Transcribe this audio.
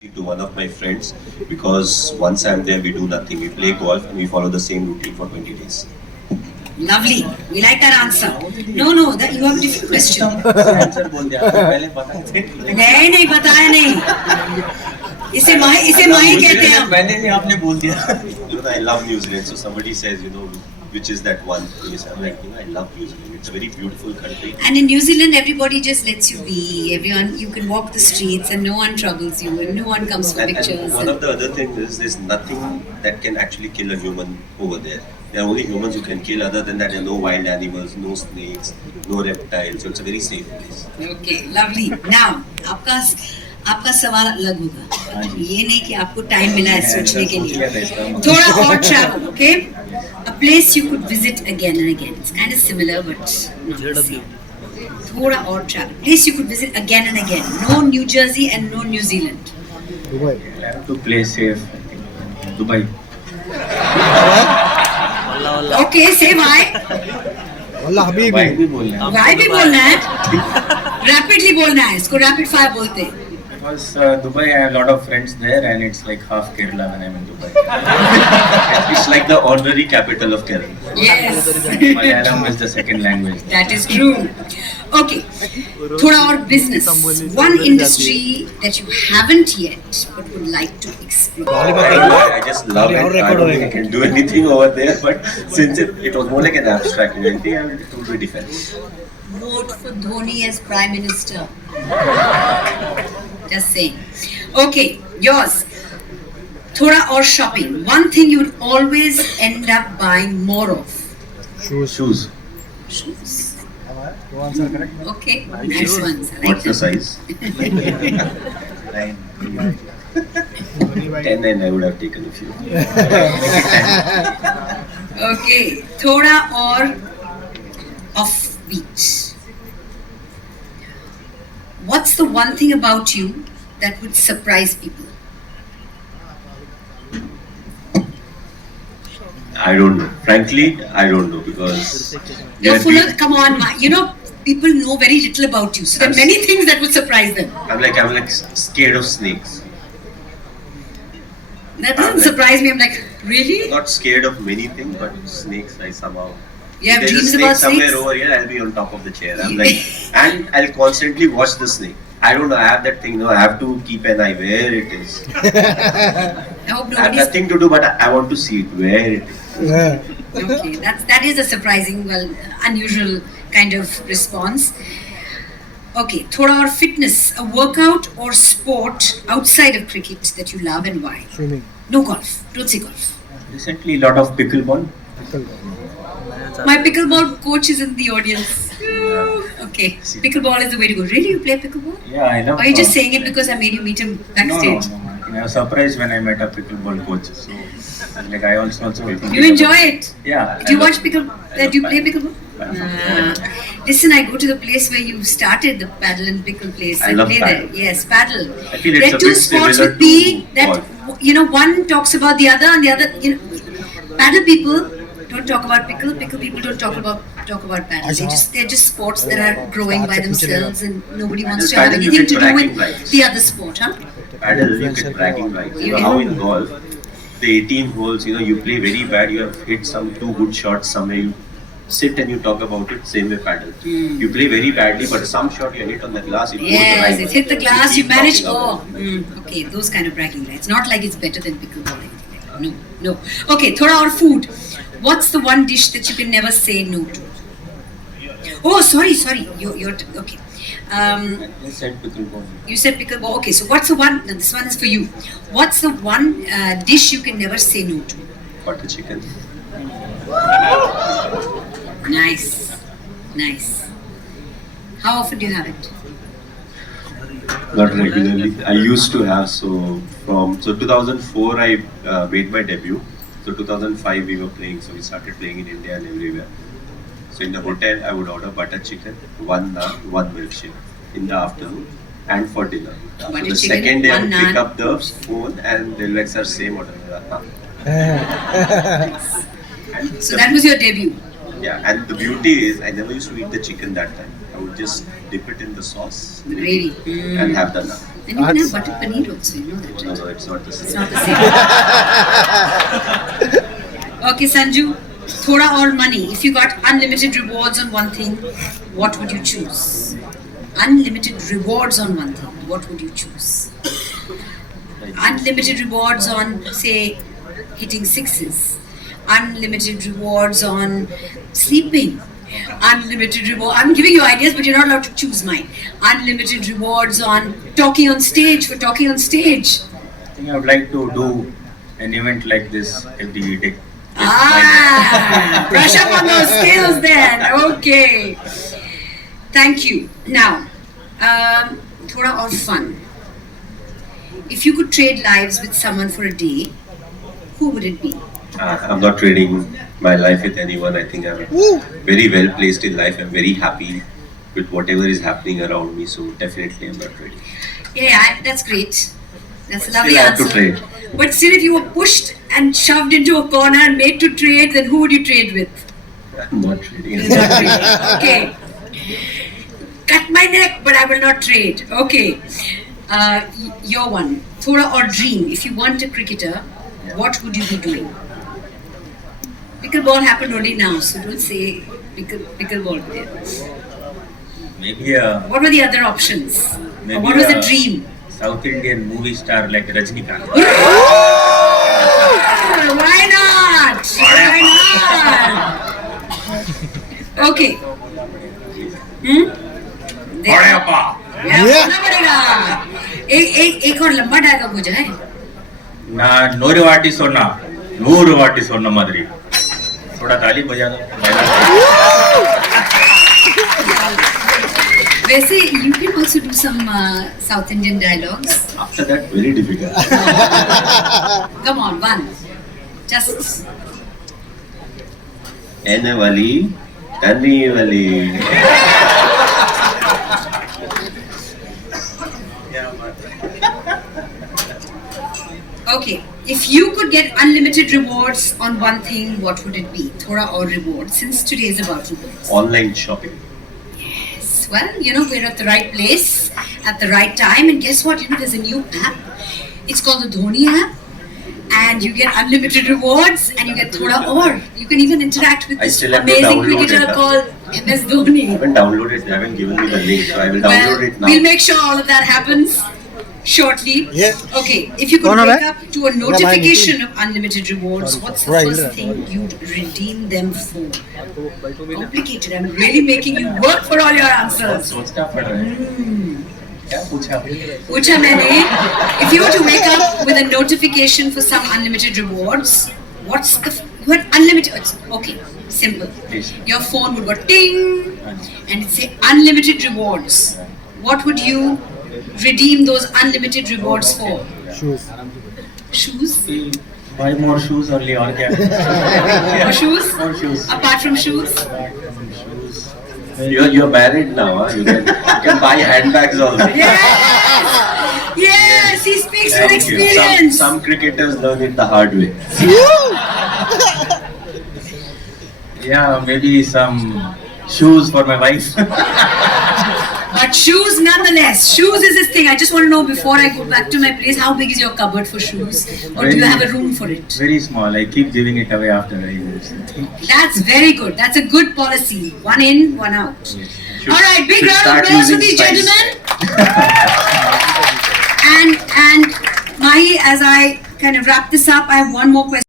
to one of my friends because once I'm there, we do nothing. We play golf and we follow the same routine for 20 days. Lovely. We like that answer. No, that you have a different question. Answer बोल दिया आपने, पहले बता थे। नहीं बताया नहीं. इसे माही कहते हैं हम. मैंने नहीं, आपने बोल दिया। I love New Zealand. So somebody says, which is that one place? I'm like, I love New Zealand. It's a very beautiful country. And in New Zealand, everybody just lets you be. Everyone, you can walk the streets and no one troubles you and no one comes for pictures. And one of the other things is there's nothing that can actually kill a human over there. There are only humans who can kill. Other than that, there are no wild animals, no snakes, no reptiles. So it's a very safe place. Okay, lovely. Now, आपका सवाल अलग होगा. ये नहीं कि आपको time मिला है सोचने के लिए. थोड़ा और travel, okay? A place you could visit again and again. It's kind of similar, but not the same. थोड़ा और travel. Place you could visit again and again. No New Jersey and no New Zealand. Dubai. I have to play safe. I think. Dubai. Okay, say why. والله Dubai حبيبي भी बोलना है. Why भी बोलना है? Rapidly बोलना है. इसको rapid fire बोलते हैं. Because Dubai, I have a lot of friends there, and it's like half Kerala when I'm in Dubai. It's like the honorary capital of Kerala. Yes. Malayalam is the second language. That is true. Okay. थोड़ा और business. One industry that you haven't yet but would like to explore. I just love it. I don't think I can do anything over there, but since it was more like an abstract entity, I would be defense. Vote for Dhoni as Prime Minister. Just saying. Okay, yours. थोड़ा और shopping. One thing you would always end up buying more of. Shoes. Shoes. वो answer correct. Okay, nice ones. I like What's the them. size? 10 and I would have taken a few. Okay, थोड़ा और offbeat. What's the one thing about you that would surprise people? I don't know. Frankly, I don't know because You're full of, come on, people know very little about you. So there are many things that would surprise them. I'm like scared of snakes. That doesn't surprise me. I'm like, really? Not scared of many things, but snakes I somehow. You have There's a dreams snake about somewhere snakes? over here. I'll be on top of the chair. I'm like, and I'll constantly watch the snake. I don't know. I have that thing. No, I have to keep an eye where it is. I hope I have nobody's. nothing to do, but I want to see it where it is. Okay, that is a surprising, unusual kind of response. Okay, थोड़ा और fitness, a workout or sport outside of cricket that you love and why? Swimming. No golf. Don't say golf. Recently, a lot of pickleball. My pickleball coach is in the audience. Okay, pickleball is the way to go. Really, you play pickleball? Yeah, I love. Or are you just saying it because I made you meet him No. backstage? I was surprised when I met a pickleball coach. So, like, I also thinking You enjoy it? Yeah. Do you I watch love- do you play pickleball? Listen, I go to the place where you started the paddle and pickle place. I love play paddle. there. Yes, paddle. I feel it's There a are two bit sports similar with me to that one talks about the other, and the other, paddle people don't talk about pickle. Pickle people don't talk about paddle. They're just sports that are growing by themselves, and nobody wants to have Paddle, you anything get to do bragging with rights. the other sport, huh? Paddle, you get bragging rights. You know how in golf, the 18 holes, you play very bad. You have hit some 2 good shots somewhere. You sit and you talk about it. Same way paddle. You play very badly, but some shot you hit on the glass. It goes Yes, right. it's hit the glass, you keep manage. talking about it. Okay, those kind of bragging rights. Not like it's better than pickleball or anything like that. No. Okay, thoda or food. What's the one dish that you can never say no to? Oh, sorry. You're okay. I said pickleball. You said pickleball. Okay, so what's the one? No, this one is for you. What's the one dish you can never say no to? Butter chicken. Nice. How often do you have it? Not regularly. I used to have 2004 I made my debut. So 2005 we were playing. So we started playing in India and everywhere. So in the hotel I would order butter chicken, 1 naan, 1 milkshake in the afternoon, and for dinner. So Butter the chicken, second day I 1 would pick naan. up the phone and they'll like, sir, same order. So that was your debut. Yeah, and the beauty is I never used to eat the chicken that time. I would just dip it in the sauce, The gravy. and have the naan. And you can have butter paneer also, you know that, No, right? no, it's not the It's same. not the same. Okay, Sanju, thoda or money. If you got unlimited rewards on one thing, what would you choose? Unlimited rewards on one thing, what would you choose? Unlimited rewards on, say, hitting sixes. Unlimited rewards on sleeping. Unlimited reward. I'm giving you ideas, but you're not allowed to choose mine. Unlimited rewards on talking on stage, for talking on stage. I think I would like to do an event like this every day. Brush up on those skills then. Okay. Thank you. Now, thoda or fun. If you could trade lives with someone for a day, who would it be? I'm not trading my life with anyone. I think I'm very well placed in life. I'm very happy with whatever is happening around me. So definitely I'm not trading. Yeah, that's great. That's a lovely Still I have to answer. trade. But still, if you were pushed and shoved into a corner and made to trade, then who would you trade with? I'm not trading. You're not trading. Okay. Cut my neck, but I will not trade. Okay. Your one. Thoda or dream. If you weren't a cricketer, what would you be doing? Pickleball happened only now, so don't say pickleball there. Maybe What were the other options? maybe Or what was the dream? South Indian movie star like Rajnikant. Why not? Why not? Okay. बड़े अप्पा। बोलना पड़ेगा। एक और लंबा dialogue हो जाए। ना Nuru वाटी सोना मदरी थोड़ा ताली बजा दो वैसे you can also do some South Indian dialogues. After that, very difficult. Come on, one. Just. Ene wali, tani wali. Okay. If you could get unlimited rewards on one thing, what would it be? Thoda or reward? Since today is about rewards. Online shopping. Yes. Well, you know, we're at the right place at the right time, and guess what? You know, there's a new app. It's called the Dhoni app, and you get unlimited rewards, and you get thoda or. You can even interact with I this still have to amazing download cricketer it, huh? called MS Dhoni. I haven't downloaded it. They haven't given me the link, so I will download it now. We'll make sure all of that happens shortly. Yeah. Okay, if you could Kona wake hai? up to a notification of unlimited rewards, what's the Right. first thing you'd redeem them for? Complicated. I'm really making you work for all your answers. सोचना पड़ रहा है क्या पूछा Pucha maine, if you were to wake up with a notification for some unlimited rewards, what's the what unlimited? Okay, simple. Please. Your phone would go ting and it'd say unlimited rewards. What would you redeem those unlimited rewards for? Shoes. Shoes? buy more shoes only और क्या More shoes? more shoes Apart from shoes? shoes You're married now, huh? You can buy handbags also. Yes! Yes! He speaks with Thank you. experience. Some cricketers learn it the hard way. yeah maybe some shoes for my wife But shoes nonetheless. Shoes is his thing. I just want to know before I go back to my place, how big is your cupboard for shoes? Or do you have a room for it? very small I keep giving it away after I use it That's very good. That's a good policy. One in, one out. Should- All right, big should round of start applause for using these spice. gentlemen. And Mahi, as I kind of wrap this up, I have one more question.